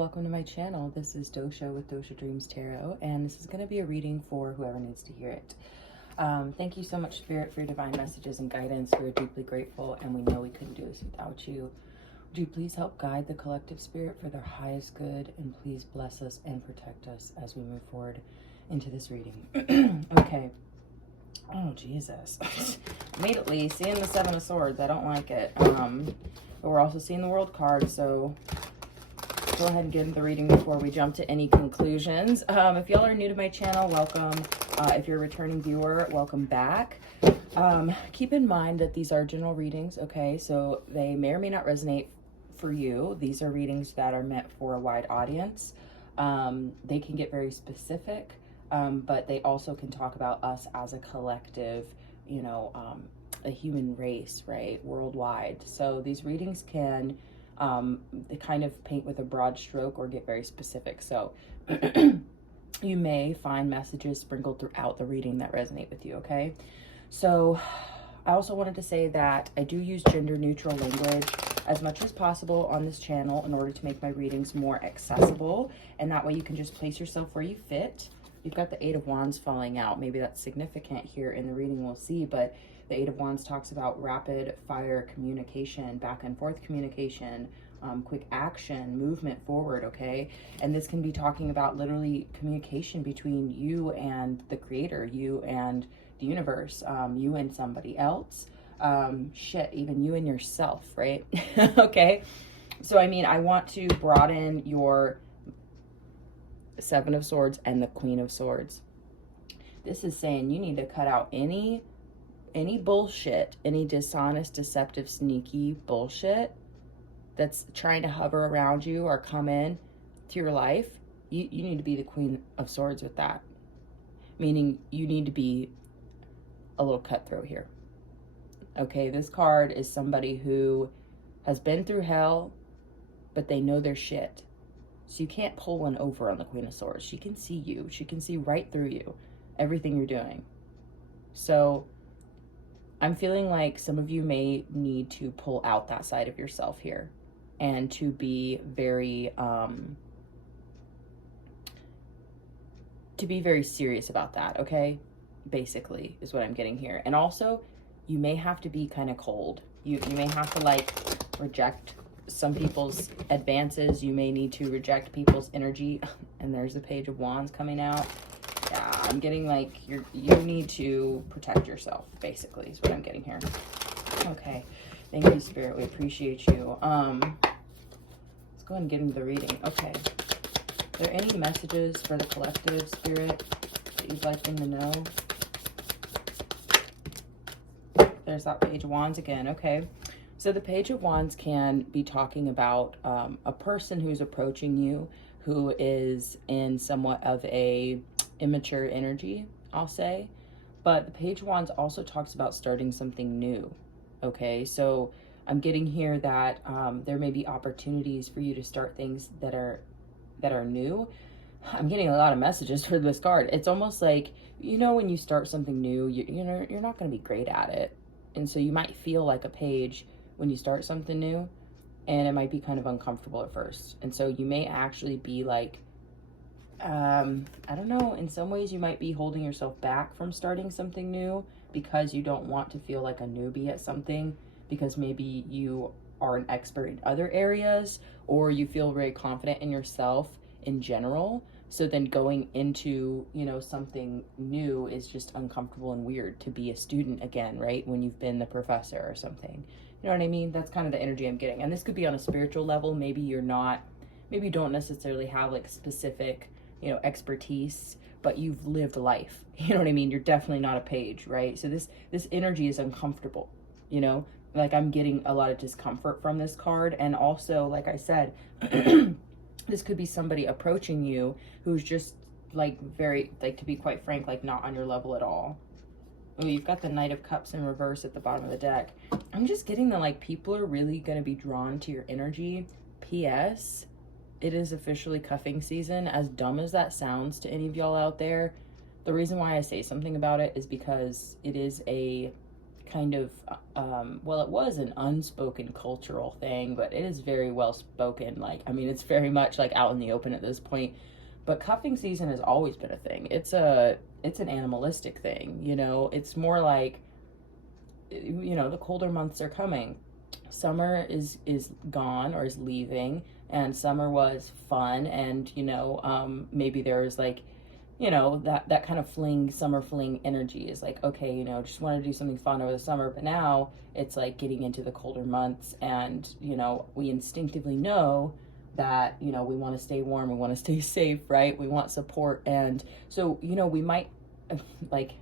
welcome to my channel. This is Dosha with DoshaDreamsTarot, and this is going to be a reading for whoever needs to hear it. Thank you so much, Spirit, for your divine messages and guidance. We're deeply grateful, and we know we couldn't do this without you. Would you please help guide the collective spirit for their highest good, and please bless us and protect us as we move forward into this reading. Okay. Oh, Jesus. Immediately seeing the Seven of Swords. I don't like it. But we're also seeing the World card, so go ahead and get into the reading before we jump to any conclusions. If y'all are new to my channel, welcome. If you're a returning viewer, welcome back. Keep in mind that these are general readings, okay? So they may or may not resonate for you. These are readings that are meant for a wide audience. They can get very specific, but they also can talk about us as a collective, you know, a human race, right? Worldwide. So these readings can they kind of paint with a broad stroke or get very specific. So you may find messages sprinkled throughout the reading that resonate with you, okay? So I also wanted to say that I do use gender neutral language as much as possible on this channel in order to make my readings more accessible, and that way you can just place yourself where you fit. You've got the Eight of Wands falling out. Maybe that's significant here in the reading, we'll see, but the Eight of Wands talks about rapid fire communication, back and forth communication, quick action, movement forward, okay? And this can be talking about literally communication between you and the creator, you and the universe, you and somebody else, even you and yourself, right? Okay? So, I mean, I want to broaden your Seven of Swords and the Queen of Swords. This is saying you need to cut out any bullshit, any dishonest, deceptive, sneaky bullshit that's trying to hover around you or come in to your life. You need to be the Queen of Swords with that. Meaning you need to be a little cutthroat here. Okay, this card is somebody who has been through hell, but they know their shit. So you can't pull one over on the Queen of Swords. She can see you. She can see right through you, everything you're doing. So I'm feeling like some of you may need to pull out that side of yourself here and to be very serious about that, okay? Basically is what I'm getting here. And also, you may have to be kind of cold. You may have to like reject some people's advances. You may need to reject people's energy. And there's the Page of Wands coming out. Yeah, I'm getting like you need to protect yourself, basically, is what I'm getting here. Okay. Thank you, Spirit. We appreciate you. Let's go ahead and get into the reading. Okay. Are there any messages for the collective, Spirit, that you'd like them to know? There's that Page of Wands again. Okay. So the Page of Wands can be talking about a person who's approaching you who is in somewhat of a immature energy, I'll say. But the Page of Wands also talks about starting something new. Okay, so I'm getting here that there may be opportunities for you to start things that are new. I'm getting a lot of messages for this card. It's almost like, you know, when you start something new, you're not going to be great at it. And so you might feel like a page when you start something new, and it might be kind of uncomfortable at first. And so you may actually be like, I don't know, in some ways you might be holding yourself back from starting something new because you don't want to feel like a newbie at something, because maybe you are an expert in other areas, or you feel very confident in yourself in general. So then going into, you know, something new is just uncomfortable and weird to be a student again, right? When you've been the professor or something. You know what I mean? That's kind of the energy I'm getting. And this could be on a spiritual level. Maybe you don't necessarily have like specific, you know, expertise, but you've lived life. You know what I mean? You're definitely not a page, right? So this energy is uncomfortable, you know? Like I'm getting a lot of discomfort from this card. And also, like I said, this could be somebody approaching you who's just like very, like, to be quite frank, like not on your level at all. Oh, you've got the Knight of Cups in reverse at the bottom of the deck. I'm just getting that like people are really going to be drawn to your energy. P.S. It is officially cuffing season. As dumb as that sounds to any of y'all out there, the reason why I say something about it is because it is a kind of, well, it was an unspoken cultural thing, but it is very well spoken. Like, I mean, it's very much like out in the open at this point. But cuffing season has always been a thing. It's an animalistic thing, you know. It's more like, you know, the colder months are coming. Summer is gone or is leaving, and summer was fun, and, you know, maybe there's like, you know, that kind of summer fling energy is like, okay, you know, just want to do something fun over the summer. But now it's like getting into the colder months, and, you know, we instinctively know that, you know, we want to stay warm, we want to stay safe, right? We want support. And so, you know, we might, like,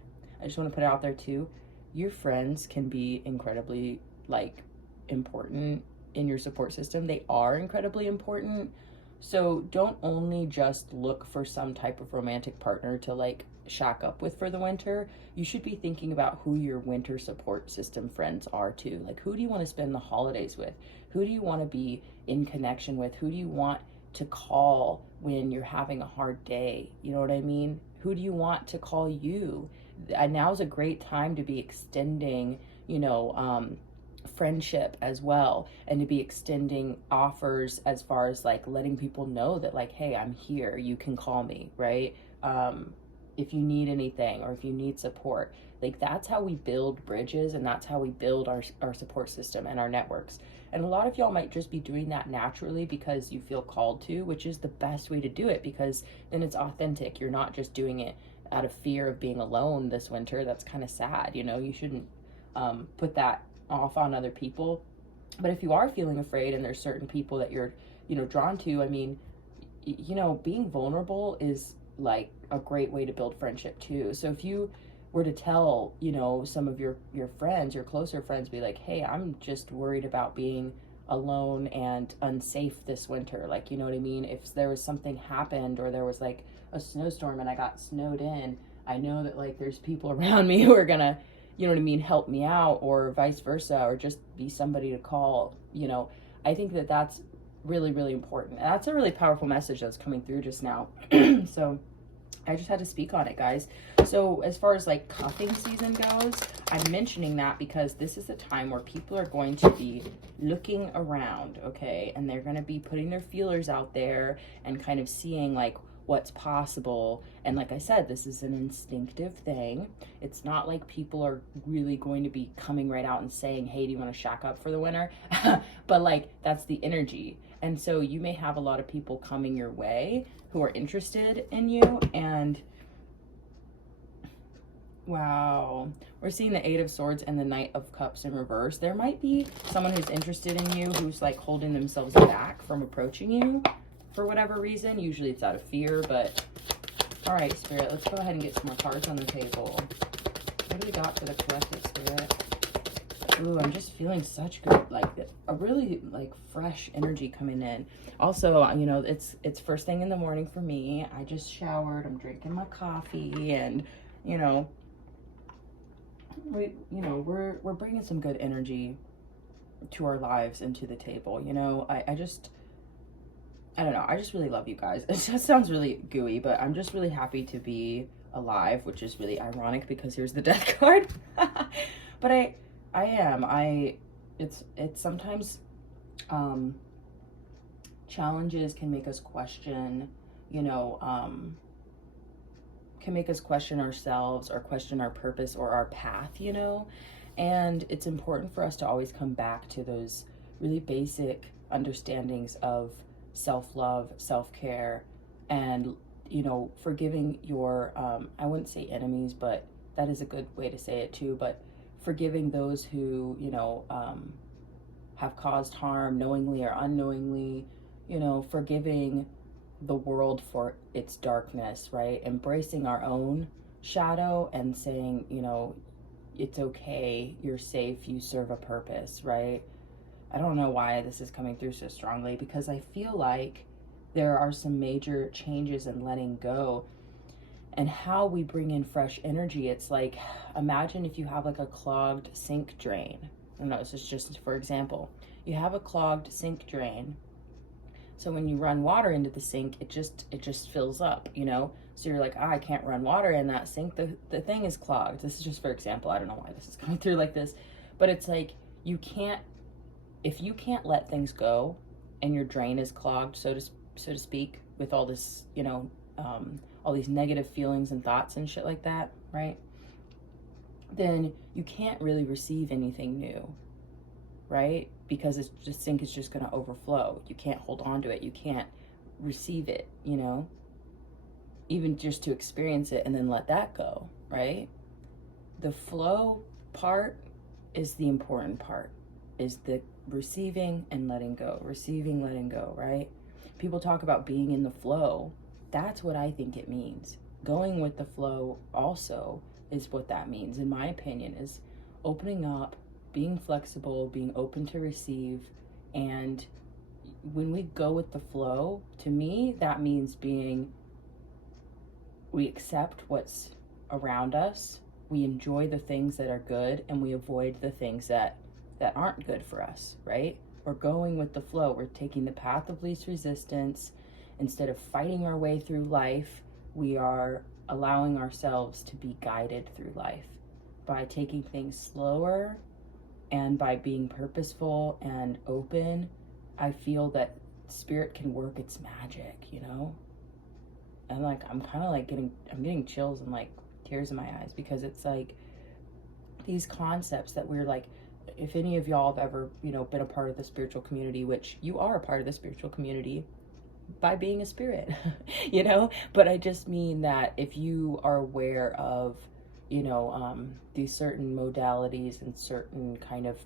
I just want to put it out there too, your friends can be incredibly, like, important in your support system. They are incredibly important. So don't only just look for some type of romantic partner to, like, shack up with for the winter. You should be thinking about who your winter support system friends are too. Like, who do you want to spend the holidays with? Who do you want to be in connection with? Who do you want to call when you're having a hard day? You know what I mean? Who do you want to call you? And now's a great time to be extending, you know, friendship as well, and to be extending offers as far as, like, letting people know that, like, hey, I'm here, you can call me, right? If you need anything or if you need support. Like, that's how we build bridges, and that's how we build our support system and our networks. And a lot of y'all might just be doing that naturally because you feel called to, which is the best way to do it, because then it's authentic. You're not just doing it out of fear of being alone this winter. That's kind of sad, you know. You shouldn't put that off on other people. But if you are feeling afraid and there's certain people that you're, you know, drawn to, I mean, you know, being vulnerable is like a great way to build friendship too. So if you were to tell, you know, some of your friends, your closer friends, be like, hey, I'm just worried about being alone and unsafe this winter. Like, you know what I mean? If there was something happened, or there was like a snowstorm and I got snowed in, I know that, like, there's people around me who are gonna, you know what I mean, help me out, or vice versa, or just be somebody to call. You know, I think that that's really, really important. And that's a really powerful message that's coming through just now. So I just had to speak on it, guys. So as far as, like, cuffing season goes, I'm mentioning that because this is a time where people are going to be looking around, okay? And they're going to be putting their feelers out there and kind of seeing, like, what's possible. And like I said, this is an instinctive thing. It's not like people are really going to be coming right out and saying, hey, do you want to shack up for the winter? But, like, that's the energy. And so you may have a lot of people coming your way who are interested in you. And wow, we're seeing the 8 of Swords and the Knight of Cups in reverse. There might be someone who's interested in you who's, like, holding themselves back from approaching you for whatever reason. Usually it's out of fear, but all right, Spirit, let's go ahead and get some more cards on the table. What do we got for the collective, Spirit? Ooh, I'm just feeling such good, like, a really, like, fresh energy coming in. Also, you know, it's first thing in the morning for me. I just showered, I'm drinking my coffee, and, you know, we're bringing some good energy to our lives and to the table. You know, I don't know, I just really love you guys. It just sounds really gooey, but I'm just really happy to be alive, which is really ironic because here's the death card. But it's sometimes, challenges can make us question, you know, can make us question ourselves or question our purpose or our path, you know. And it's important for us to always come back to those really basic understandings of self-love, self-care, and, you know, forgiving your, I wouldn't say enemies, but that is a good way to say it too, but forgiving those who, you know, have caused harm knowingly or unknowingly, you know, forgiving the world for its darkness, right? Embracing our own shadow and saying, you know, it's okay, you're safe, you serve a purpose, right? I don't know why this is coming through so strongly, because I feel like there are some major changes in letting go and how we bring in fresh energy. It's like, imagine if you have like a clogged sink drain. I don't know, this is just for example. You have a clogged sink drain. So when you run water into the sink, it just fills up, you know? So you're like, I can't run water in that sink. The thing is clogged. This is just for example. I don't know why this is coming through like this, but it's like, if you can't let things go and your drain is clogged, so to speak, with all this, you know, all these negative feelings and thoughts and shit like that, right? Then you can't really receive anything new, right? Because the sink is just going to overflow. You can't hold on to it. You can't receive it, you know, even just to experience it and then let that go, right? The flow part is the important part, is the receiving and letting go, receiving, letting go, right? People talk about being in the flow. That's what I think it means. Going with the flow also is what that means, in my opinion, is opening up, being flexible, being open to receive. And when we go with the flow, to me, that means we accept what's around us, we enjoy the things that are good, and we avoid the things that aren't good for us, right? We're going with the flow. We're taking the path of least resistance. Instead of fighting our way through life, we are allowing ourselves to be guided through life by taking things slower and by being purposeful and open. I feel that spirit can work its magic, you know? And like, I'm kind of like I'm getting chills and like tears in my eyes, because it's like these concepts that we're like, if any of y'all have ever, you know, been a part of the spiritual community, which you are a part of the spiritual community by being a spirit, you know, but I just mean that if you are aware of, you know, these certain modalities and certain kind of,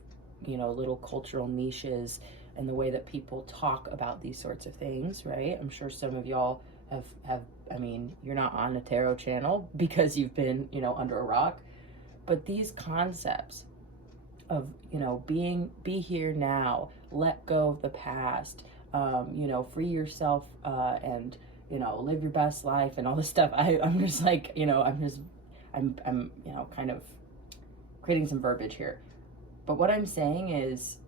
you know, little cultural niches and the way that people talk about these sorts of things, right? I'm sure some of y'all have, I mean, you're not on a tarot channel because you've been, you know, under a rock, but these concepts of, you know, be here now, let go of the past, you know, free yourself, and, you know, live your best life and all this stuff. I'm just like, you know, I'm, you know, kind of creating some verbiage here. But what I'm saying is,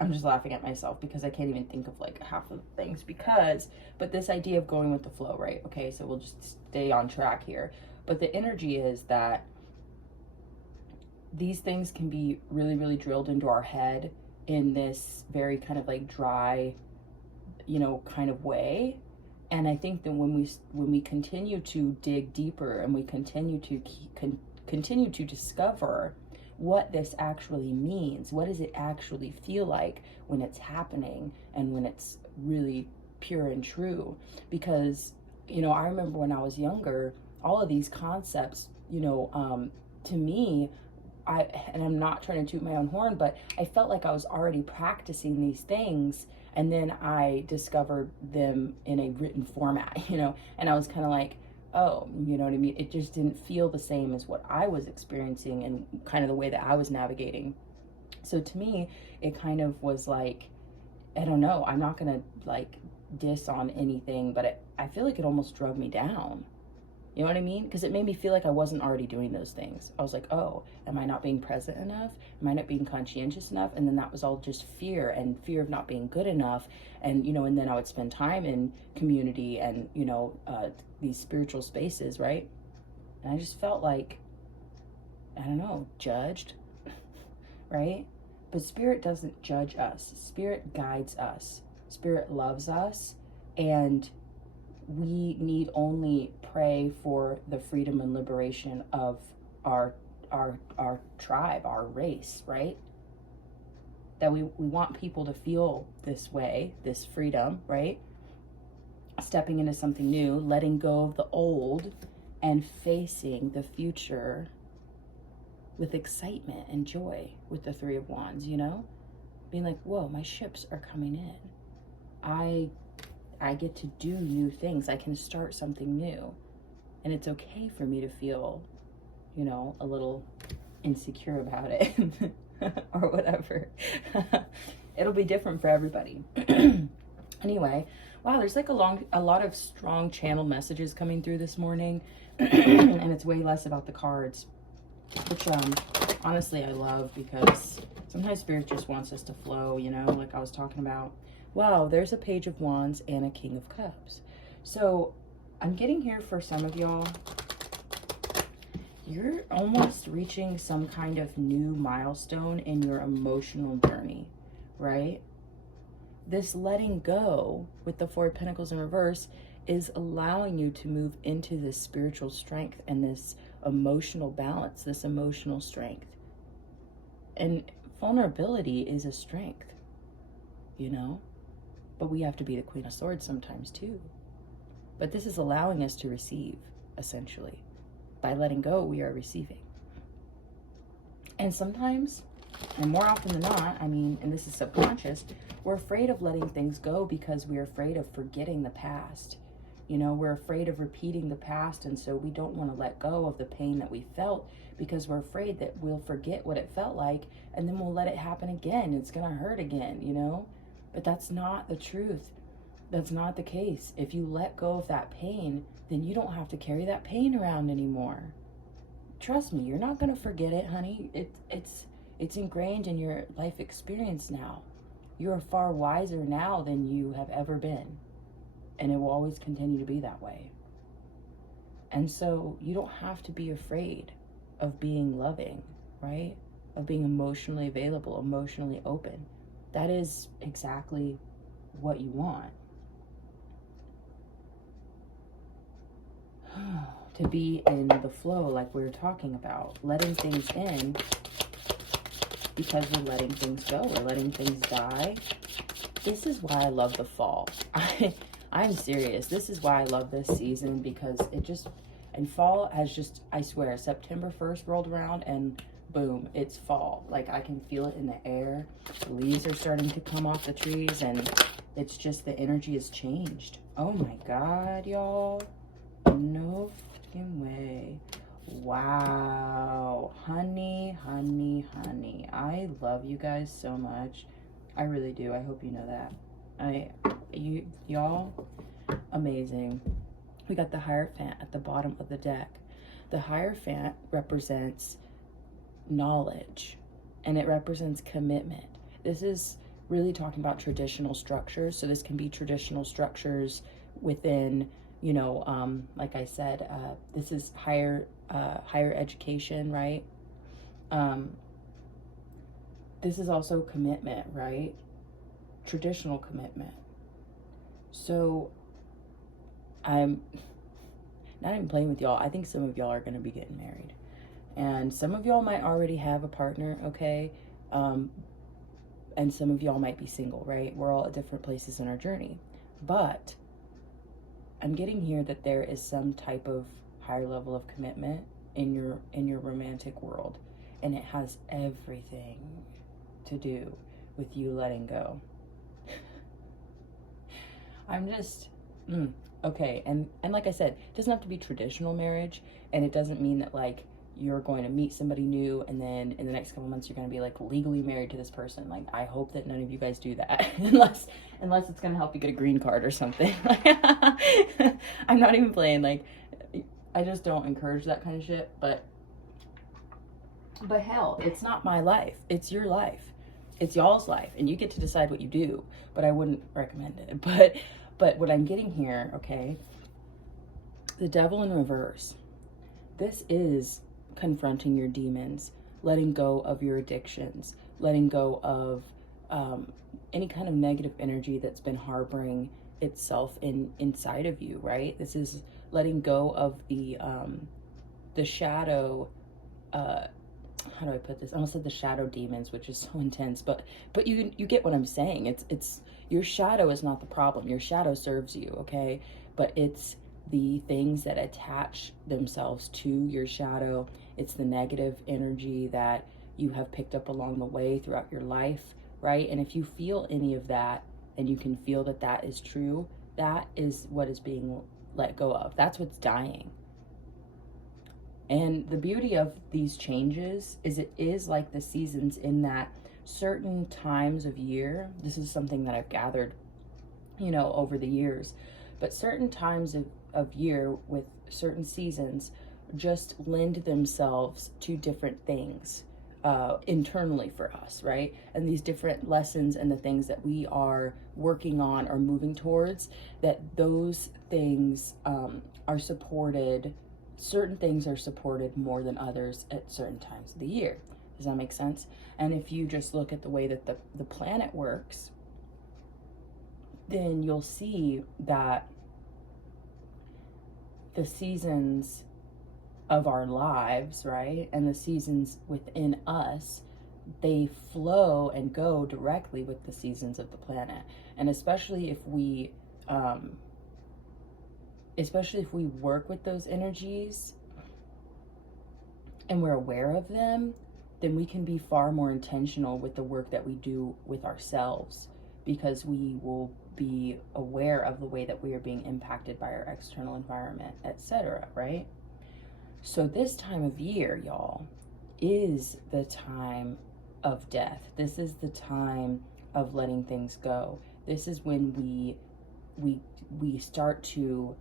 I'm just laughing at myself because I can't even think of like half of the things but this idea of going with the flow, right? Okay, so we'll just stay on track here. But the energy is that these things can be really, really drilled into our head in this very kind of like dry, you know, kind of way. And I think that when we continue to dig deeper and we continue to discover what this actually means, what does it actually feel like when it's happening and when it's really pure and true? Because, you know, I remember when I was younger, all of these concepts, you know, to me, and I'm not trying to toot my own horn, but I felt like I was already practicing these things, and then I discovered them in a written format, you know, and I was kind of like, oh, you know what I mean? It just didn't feel the same as what I was experiencing and kind of the way that I was navigating. So to me, it kind of was like, I don't know, I'm not gonna like diss on anything, but I feel like it almost drug me down. You know what I mean? Because it made me feel like I wasn't already doing those things. I was like, oh, am I not being present enough? Am I not being conscientious enough? And then that was all just fear and fear of not being good enough. And, you know, and then I would spend time in community and, you know, these spiritual spaces, right? And I just felt like, I don't know, judged, right? But spirit doesn't judge us. Spirit guides us. Spirit loves us. And we need only pray for the freedom and liberation of our tribe, our race, right? That we want people to feel this way, this freedom, right? Stepping into something new, letting go of the old, and facing the future with excitement and joy with the Three of Wands, you know? Being like, whoa, my ships are coming in. I get to do new things. I can start something new. And it's okay for me to feel, you know, a little insecure about it or whatever. It'll be different for everybody. Anyway, wow, there's like a lot of strong channel messages coming through this morning. And it's way less about the cards. which honestly I love, because sometimes Spirit just wants us to flow, you know, like I was talking about. Wow, there's a Page of Wands and a King of Cups. So I'm getting here for some of y'all, you're almost reaching some kind of new milestone in your emotional journey, right? This letting go with the Four of Pentacles in reverse is allowing you to move into this spiritual strength and this emotional balance, this emotional strength. And vulnerability is a strength, you know? But we have to be the Queen of Swords sometimes too. But this is allowing us to receive, essentially. By letting go, we are receiving. And sometimes, and more often than not, I mean, and this is subconscious, we're afraid of letting things go because we're afraid of forgetting the past. You know, we're afraid of repeating the past, and so we don't want to let go of the pain that we felt because we're afraid that we'll forget what it felt like, and then we'll let it happen again. It's going to hurt again, you know? But that's not the truth. That's not the case. If you let go of that pain, then you don't have to carry that pain around anymore. Trust me, you're not going to forget it, honey. It's ingrained in your life experience now. You are far wiser now than you have ever been. And it will always continue to be that way. And so you don't have to be afraid of being loving, right? Of being emotionally available, emotionally open. That is exactly what you want. To be in the flow like we were talking about. Letting things in because we're letting things go. We're letting things die. This is why I love the fall. I'm serious. This is why I love this season, because it just, and fall has just, I swear, September 1st rolled around and boom, it's fall. Like I can feel it in the air. The leaves are starting to come off the trees, and it's just the energy has changed. Oh my God, y'all. No fucking way. Wow. Honey, honey, honey. I love you guys so much. I really do. I hope you know that. Y'all, amazing. We got the Hierophant at the bottom of the deck. The Hierophant represents knowledge, and it represents commitment. This is really talking about traditional structures. So this can be traditional structures within, you know, like I said, this is higher education, right? This is also commitment, right? Traditional commitment. So I'm not even playing with y'all. I think some of y'all are going to be getting married, and some of y'all might already have a partner, okay? And some of y'all might be single, right? We're all at different places in our journey, but I'm getting here that there is some type of higher level of commitment in your romantic world, and it has everything to do with you letting go. I'm just okay, and like I said, it doesn't have to be traditional marriage, and it doesn't mean that like you're going to meet somebody new and then in the next couple months you're going to be like legally married to this person. Like I hope that none of you guys do that unless it's going to help you get a green card or something. I'm not even playing. Like I just don't encourage that kind of shit, but hell, it's not my life, it's your life, it's y'all's life, and you get to decide what you do, but I wouldn't recommend it. But what I'm getting here, okay, the Devil in reverse, this is confronting your demons, letting go of your addictions, letting go of any kind of negative energy that's been harboring itself inside of you, right? This is letting go of the shadow, how do I put this? I almost said the shadow demons, which is so intense, but you get what I'm saying. It's your shadow is not the problem. Your shadow serves you, okay? But it's the things that attach themselves to your shadow. It's the negative energy that you have picked up along the way throughout your life, right? And if you feel any of that, and you can feel that that is true, that is what is being let go of. That's what's dying. And the beauty of these changes is it is like the seasons, in that certain times of year, this is something that I've gathered, you know, over the years, but certain times of year with certain seasons just lend themselves to different things internally for us, right? And these different lessons and the things that we are working on or moving towards, that those things are supported. Certain things are supported more than others at certain times of the year. Does that make sense? And if you just look at the way that the planet works, then you'll see that the seasons of our lives, right, and the seasons within us, they flow and go directly with the seasons of the planet. And especially if we work with those energies and we're aware of them, then we can be far more intentional with the work that we do with ourselves, because we will be aware of the way that we are being impacted by our external environment, etc., right? So this time of year, y'all, is the time of death. This is the time of letting things go. This is when we start to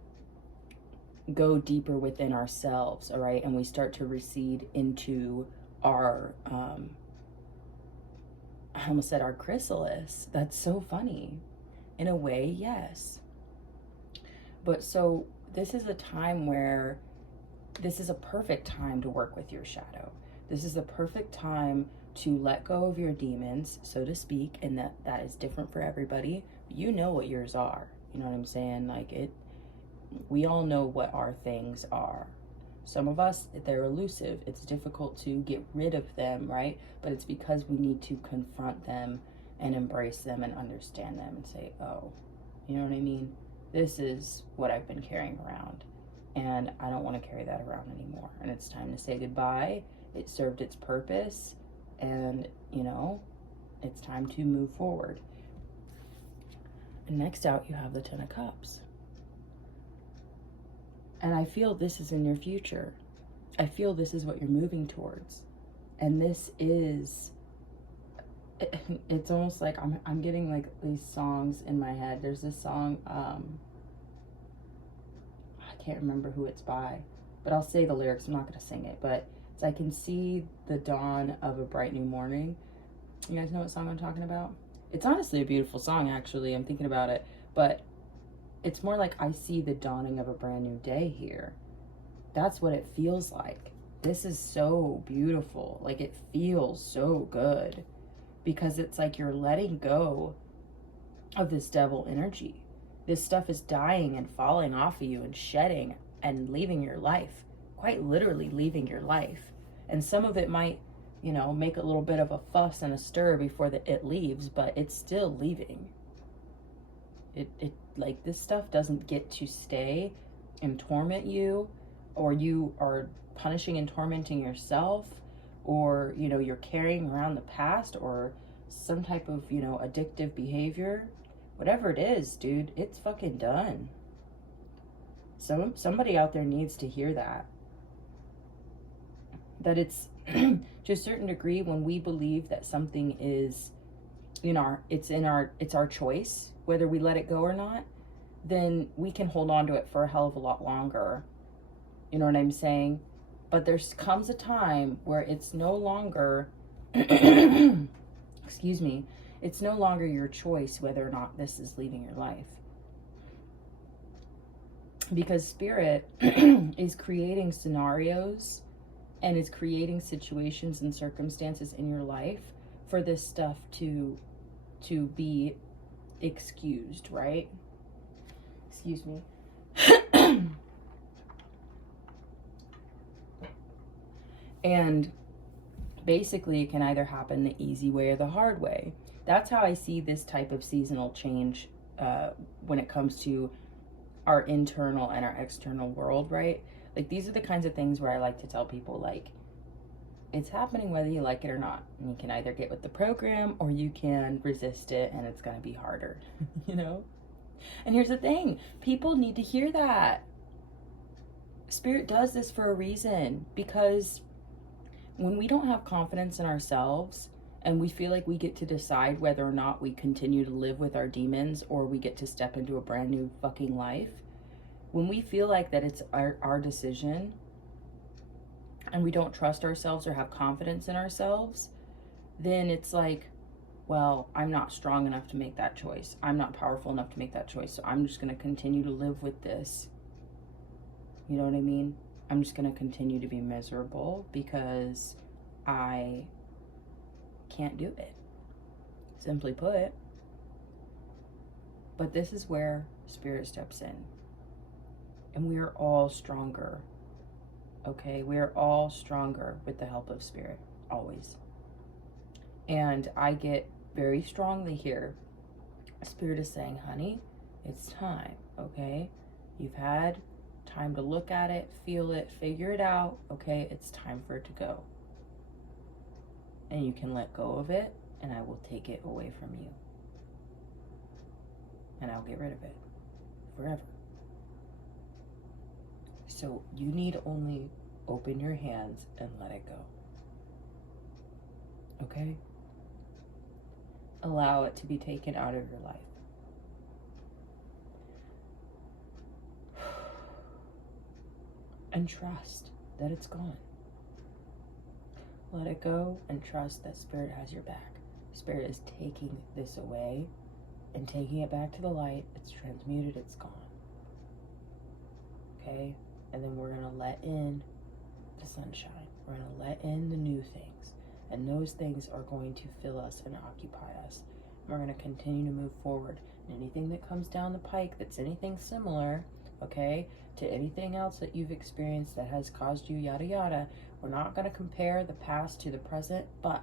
go deeper within ourselves, all right? And we start to recede into our, I almost said our chrysalis. That's so funny. In a way, yes. But so this is a time where this is a perfect time to work with your shadow. This is a perfect time to let go of your demons, so to speak, and that is different for everybody. You know what yours are. You know what I'm saying? Like, we all know what our things are. Some of us, they're elusive. It's difficult to get rid of them, right? But it's because we need to confront them and embrace them and understand them and say, oh, you know what I mean? This is what I've been carrying around, and I don't want to carry that around anymore. And it's time to say goodbye. It served its purpose, and, you know, it's time to move forward. And next out, you have the Ten of Cups. And I feel this is in your future. I feel this is what you're moving towards. And this is, it's almost like I'm getting like these songs in my head. There's this song, I can't remember who it's by, but I'll say the lyrics. I'm not going to sing it, but it's, I can see the dawn of a bright new morning. You guys know what song I'm talking about? It's honestly a beautiful song, actually. I'm thinking about it, but it's more like I see the dawning of a brand new day here. That's what it feels like. This is so beautiful. Like, it feels so good, because it's like you're letting go of this devil energy. This stuff is dying and falling off of you and shedding and leaving your life, quite literally leaving your life. And some of it might, you know, make a little bit of a fuss and a stir before it leaves, but it's still leaving. It like, this stuff doesn't get to stay and torment you, or you are punishing and tormenting yourself, or, you know, you're carrying around the past or some type of, you know, addictive behavior. Whatever it is, dude, it's fucking done. Somebody out there needs to hear that. That it's to a certain degree, when we believe that something is it's our choice, whether we let it go or not, then we can hold on to it for a hell of a lot longer. You know what I'm saying? But there comes a time where it's no longer, excuse me, it's no longer your choice whether or not this is leaving your life. Because Spirit is creating scenarios and is creating situations and circumstances in your life for this stuff to be excused, right? Excuse me. And basically, it can either happen the easy way or the hard way. That's how I see this type of seasonal change when it comes to our internal and our external world, right? Like, these are the kinds of things where I like to tell people, like, it's happening whether you like it or not. And you can either get with the program or you can resist it, and it's going to be harder, you know? And here's the thing. People need to hear that. Spirit does this for a reason, because when we don't have confidence in ourselves and we feel like we get to decide whether or not we continue to live with our demons or we get to step into a brand new fucking life, when we feel like that it's our decision, and we don't trust ourselves or have confidence in ourselves, then it's like, well, I'm not strong enough to make that choice. I'm not powerful enough to make that choice. So I'm just going to continue to live with this. You know what I mean? I'm just going to continue to be miserable because I can't do it. Simply put. But this is where Spirit steps in. And we are all stronger. Okay? We are all stronger with the help of Spirit. Always. And I get very strongly here. Spirit is saying, honey, it's time. Okay? You've had time to look at it, feel it, figure it out. Okay? It's time for it to go. And you can let go of it, and I will take it away from you. And I'll get rid of it forever. So you need only open your hands and let it go. Okay? Allow it to be taken out of your life. And trust that it's gone. Let it go and trust that Spirit has your back. Spirit is taking this away and taking it back to the light. It's transmuted, it's gone. Okay? And then we're going to let in the sunshine. We're going to let in the new things. And those things are going to fill us and occupy us. And we're going to continue to move forward. And anything that comes down the pike that's anything similar, okay, to anything else that you've experienced that has caused you yada yada, we're not going to compare the past to the present, but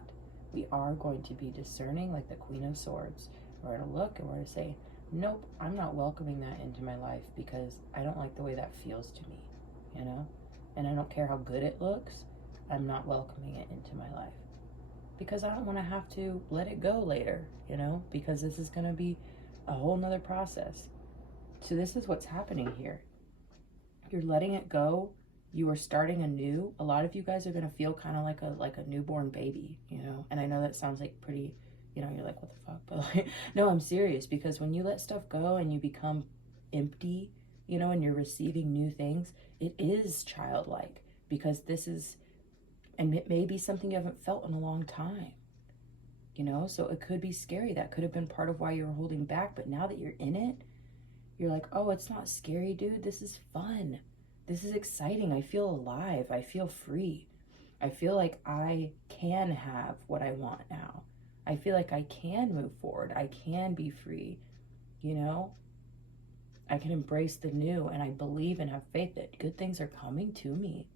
we are going to be discerning like the Queen of Swords. We're going to look and we're going to say, nope, I'm not welcoming that into my life because I don't like the way that feels to me, you know? And I don't care how good it looks, I'm not welcoming it into my life. Because I don't want to have to let it go later, you know? Because this is going to be a whole nother process. So this is what's happening here. You're letting it go. You are starting anew. A lot of you guys are going to feel kind of like a newborn baby, you know? And I know that sounds like pretty, you know, you're like, what the fuck? But like, no, I'm serious, because when you let stuff go and you become empty, you know, and you're receiving new things, it is childlike, because this is, and it may be something you haven't felt in a long time, you know? So it could be scary. That could have been part of why you were holding back. But now that you're in it, you're like, oh, it's not scary, dude. This is fun. This is exciting. I feel alive. I feel free. I feel like I can have what I want now. I feel like I can move forward. I can be free, you know? I can embrace the new, and I believe and have faith that good things are coming to me,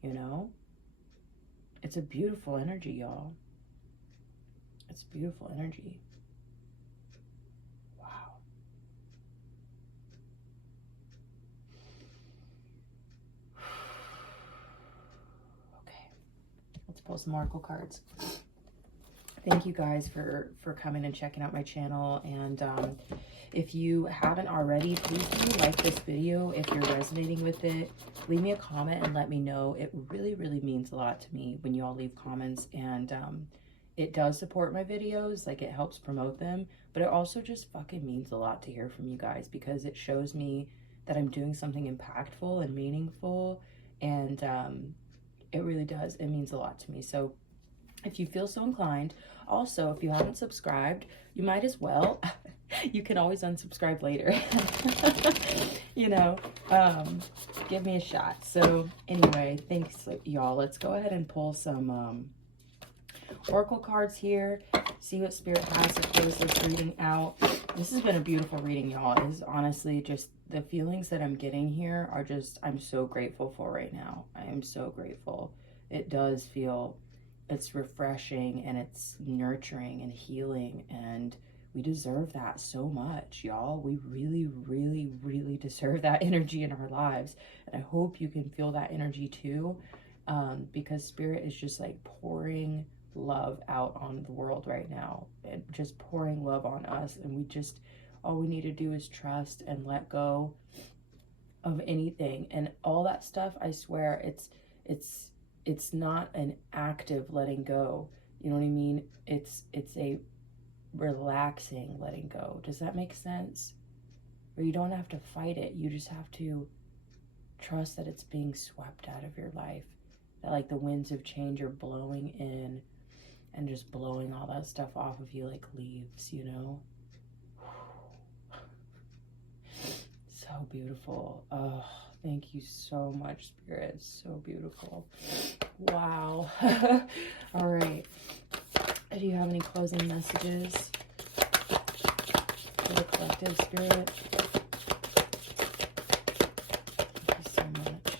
you know? It's a beautiful energy, y'all. It's beautiful energy. Wow. Okay. Let's pull some oracle cards. Thank you guys for coming and checking out my channel. And if you haven't already, please do like this video. If you're resonating with it, leave me a comment and let me know. It really, really means a lot to me when you all leave comments. And it does support my videos. Like, it helps promote them. But it also just fucking means a lot to hear from you guys, because it shows me that I'm doing something impactful and meaningful. And it really does. It means a lot to me. So if you feel so inclined, also, if you haven't subscribed, you might as well. You can always unsubscribe later. You know, give me a shot. So anyway, thanks, y'all. Let's go ahead and pull some oracle cards here. See what Spirit has to close this reading out. This has been a beautiful reading, y'all. It is honestly just the feelings that I'm getting here are just, I'm so grateful for right now. I am so grateful. It does feel, it's refreshing and it's nurturing and healing, and we deserve that so much, y'all. We really, really, really deserve that energy in our lives. And I hope you can feel that energy too, because Spirit is just like pouring love out on the world right now, and just pouring love on us. And we just, all we need to do is trust and let go of anything. And all that stuff, I swear, it's not an active letting go. You know what I mean? It's a relaxing letting go. Does that make sense? Where you don't have to fight it. You just have to trust that it's being swept out of your life. that like the winds of change are blowing in and just blowing all that stuff off of you like leaves, you know? So beautiful. Oh, thank you so much, Spirit. So beautiful. Wow. All right. Do you have any closing messages for the collective, Spirit? Thank you so much.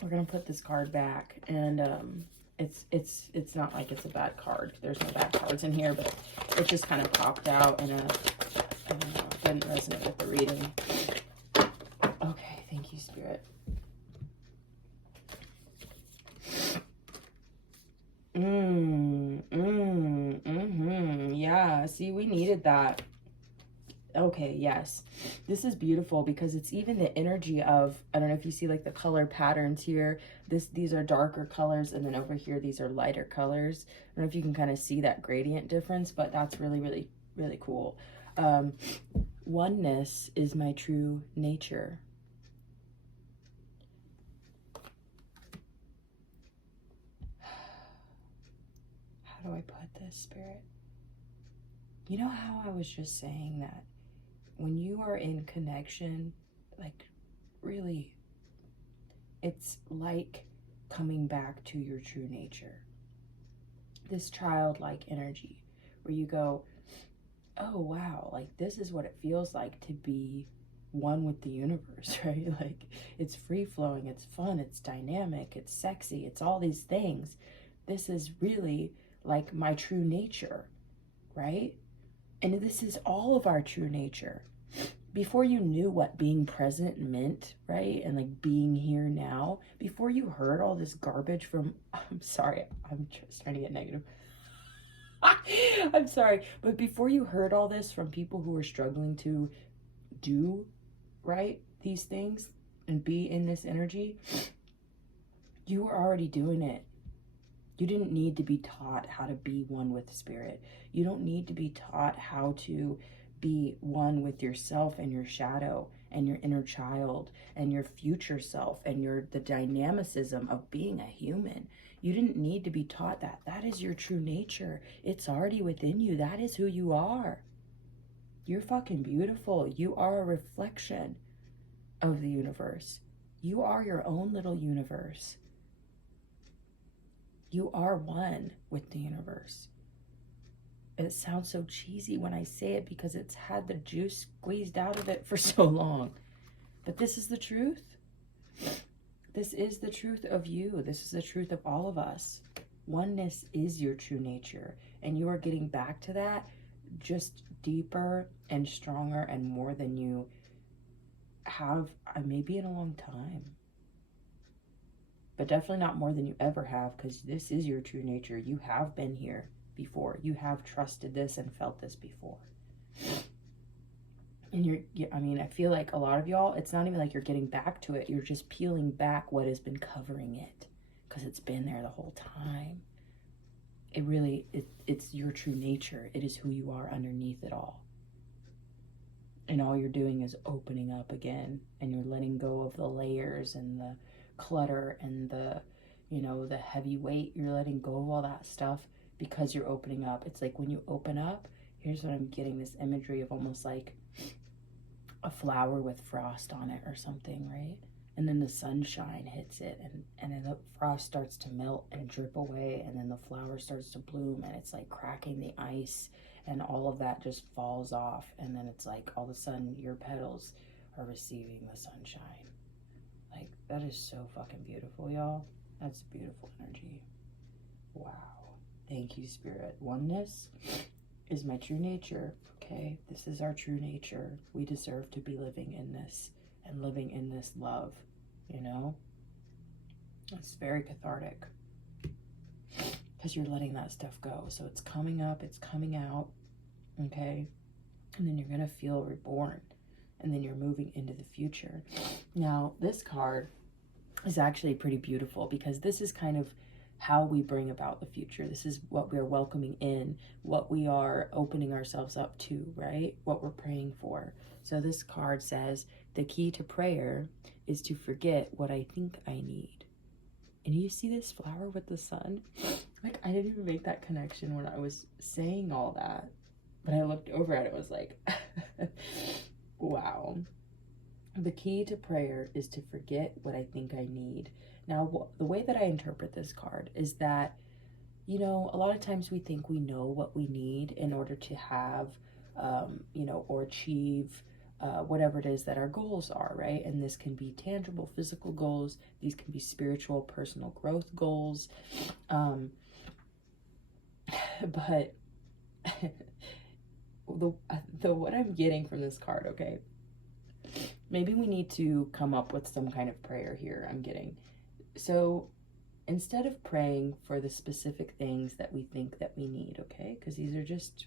We're gonna put this card back, and it's not like it's a bad card. There's no bad cards in here, but it just kind of popped out and I don't know, didn't resonate with the reading. Okay, thank you, Spirit. Yeah, see, we needed that. Okay, yes. This is beautiful because it's even the energy of, I don't know if you see like the color patterns here. These are darker colors, and then over here, these are lighter colors. I don't know if you can kind of see that gradient difference, but that's really, really, really cool. Oneness is my true nature. How do I put this, Spirit? You know how I was just saying that when you are in connection, like really, it's like coming back to your true nature. This childlike energy where you go, oh wow, like this is what it feels like to be one with the universe, right? Like it's free flowing, it's fun, it's dynamic, it's sexy, it's all these things. This is really like my true nature, right? And this is all of our true nature. Before you knew what being present meant, right? And like being here now, before you heard all this garbage from, I'm sorry, I'm just trying to get negative. I'm sorry, but before you heard all this from people who are struggling to do, right, these things and be in this energy, you were already doing it. You didn't need to be taught how to be one with Spirit. You don't need to be taught how to be one with yourself and your shadow and your inner child and your future self and the dynamicism of being a human. You didn't need to be taught that. That is your true nature. It's already within you. That is who you are. You're fucking beautiful. You are a reflection of the universe. You are your own little universe. You are one with the universe. It sounds so cheesy when I say it because it's had the juice squeezed out of it for so long. But this is the truth. This is the truth of you. This is the truth of all of us. Oneness is your true nature. And you are getting back to that just deeper and stronger and more than you have maybe in a long time. But definitely not more than you ever have, because this is your true nature. You have been here before. You have trusted this and felt this before. And I feel like a lot of y'all, it's not even like you're getting back to it. You're just peeling back what has been covering it, because it's been there the whole time. It's your true nature. It is who you are underneath it all. And all you're doing is opening up again, and you're letting go of the layers and the clutter and the heavy weight. You're letting go of all that stuff because you're opening up. It's like when you open up, here's what I'm getting, this imagery of almost like a flower with frost on it or something, right? And then the sunshine hits it, and then the frost starts to melt and drip away, and then the flower starts to bloom, and it's like cracking the ice, and all of that just falls off, and then it's like all of a sudden your petals are receiving the sunshine. Like, that is so fucking beautiful, y'all. That's beautiful energy. Wow. Thank you, Spirit. Oneness is my true nature, okay? This is our true nature. We deserve to be living in this and living in this love, you know? It's very cathartic because you're letting that stuff go. So it's coming up, it's coming out, okay? And then you're going to feel reborn. And then you're moving into the future. Now, this card is actually pretty beautiful because this is kind of how we bring about the future. This is what we're welcoming in, what we are opening ourselves up to, right? What we're praying for. So this card says, The key to prayer is to forget what I think I need. And you see this flower with the sun? Like, I didn't even make that connection when I was saying all that. But I looked over at it and was like, wow. The key to prayer is to forget what I think I need. Now, the way that I interpret this card is that, you know, a lot of times we think we know what we need in order to have, you know, or achieve whatever it is that our goals are, right? And this can be tangible, physical goals. These can be spiritual, personal growth goals. But what I'm getting from this card, okay, maybe we need to come up with some kind of prayer here. I'm getting. So instead of praying for the specific things that we think that we need, okay, because these are just,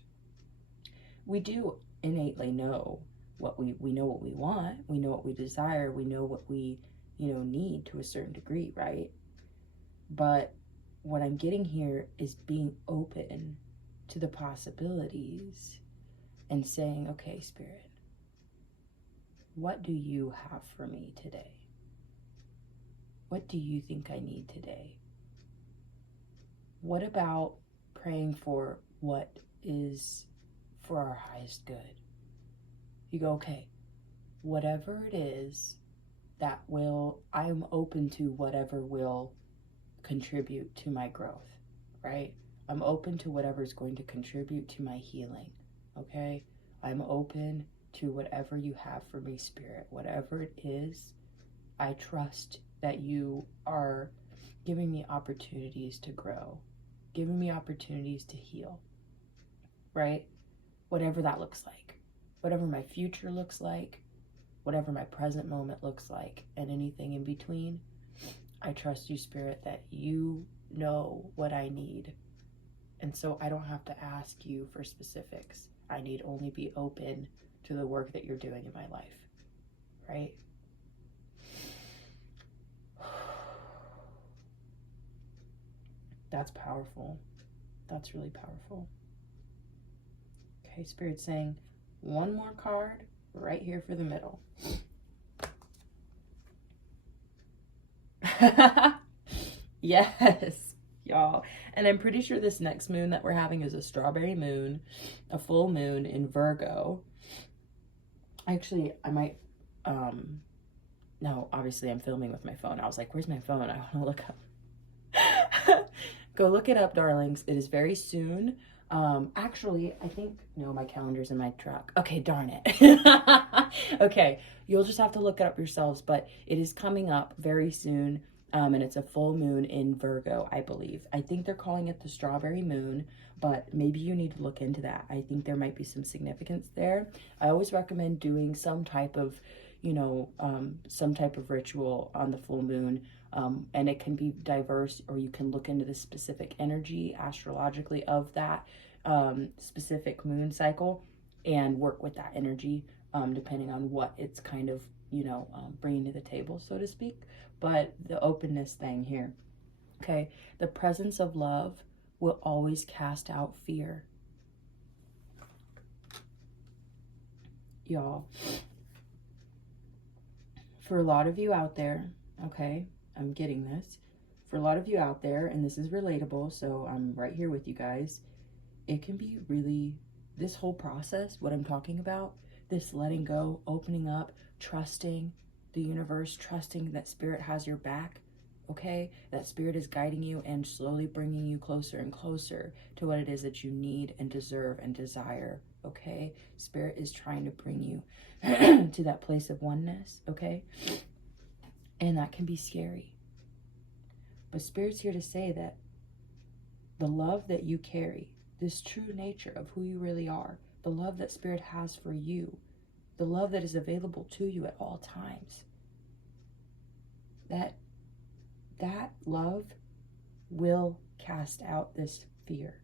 we do innately know what we know what we want, we know what we desire, we know what we, you know, need to a certain degree, right? But what I'm getting here is being open to the possibilities and saying, okay, Spirit, what do you have for me today? What do you think I need today? What about praying for what is for our highest good? You go, okay, whatever it is that will, I'm open to whatever will contribute to my growth, right? I'm open to whatever is going to contribute to my healing, okay? I'm open to whatever you have for me, Spirit. Whatever it is, I trust that you are giving me opportunities to grow, giving me opportunities to heal, right? Whatever that looks like, whatever my future looks like, whatever my present moment looks like, and anything in between, I trust you, Spirit, that you know what I need. And so I don't have to ask you for specifics. I need only be open to the work that you're doing in my life, right? That's powerful. That's really powerful. Okay, Spirit's saying one more card right here for the middle. Yes, y'all. And I'm pretty sure this next moon that we're having is a strawberry moon, a full moon in Virgo. Actually, I might, no, obviously I'm filming with my phone. I was like, where's my phone? I want to look up. Go look it up, darlings. It is very soon. Actually, I think, no, my calendar's in my truck. Okay, darn it. Okay, you'll just have to look it up yourselves, but it is coming up very soon. And it's a full moon in Virgo, I believe. I think they're calling it the strawberry moon, but maybe you need to look into that. I think there might be some significance there. I always recommend doing some type of, you know, some type of ritual on the full moon. And it can be diverse, or you can look into the specific energy astrologically of that specific moon cycle and work with that energy, depending on what it's kind of, you know, bringing to the table, so to speak. But the openness thing here, okay, the presence of love will always cast out fear. Y'all, for a lot of you out there, okay, I'm getting this. For a lot of you out there, and this is relatable, so I'm right here with you guys, it can be really, this whole process, what I'm talking about, this letting go, opening up, trusting the universe, trusting that Spirit has your back, okay? That Spirit is guiding you and slowly bringing you closer and closer to what it is that you need and deserve and desire, okay? Spirit is trying to bring you to that place of oneness, okay? And that can be scary. But Spirit's here to say that the love that you carry, this true nature of who you really are, the love that Spirit has for you, the love that is available to you at all times, that love will cast out this fear.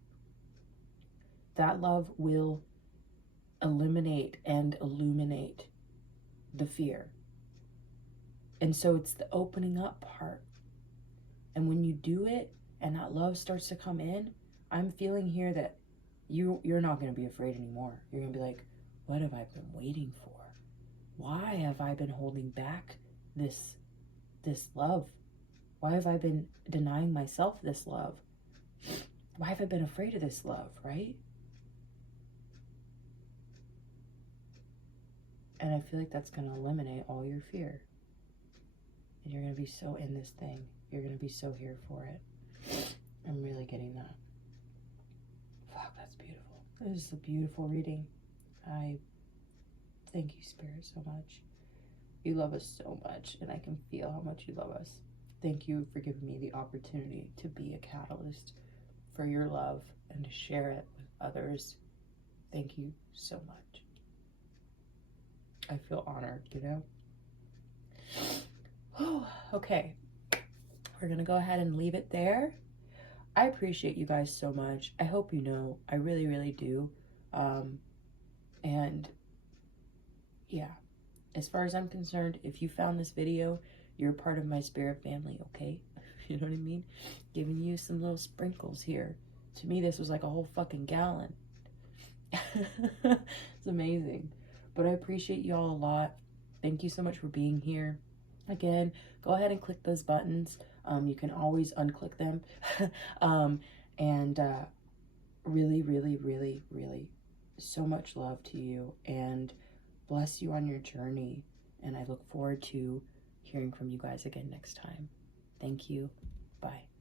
That love will eliminate and illuminate the fear. And so it's the opening up part. And when you do it and that love starts to come in, I'm feeling here that you're not going to be afraid anymore. You're going to be like, what have I been waiting for? why have I been holding back this love? Why have I been denying myself this love? Why have I been afraid of this love, right? And I feel like that's going to eliminate all your fear. And you're going to be so in this thing. You're going to be so here for it. I'm really getting that. Fuck, that's beautiful. This is a beautiful reading. I thank you, Spirit, so much. You love us so much, and I can feel how much you love us. Thank you for giving me the opportunity to be a catalyst for your love and to share it with others. Thank you so much. I feel honored, you know? Okay, we're gonna go ahead and leave it there. I appreciate you guys so much. I hope you know, I really, really do. And yeah, as far as I'm concerned, if you found this video, you're a part of my spirit family, okay? You know what I mean? Giving you some little sprinkles here. To me, this was like a whole fucking gallon. It's amazing. But I appreciate you all a lot. Thank you so much for being here. Again, go ahead and click those buttons. You can always unclick them. Really, really, really, really, so much love to you, and bless you on your journey. And I look forward to hearing from you guys again next time. Thank you. Bye.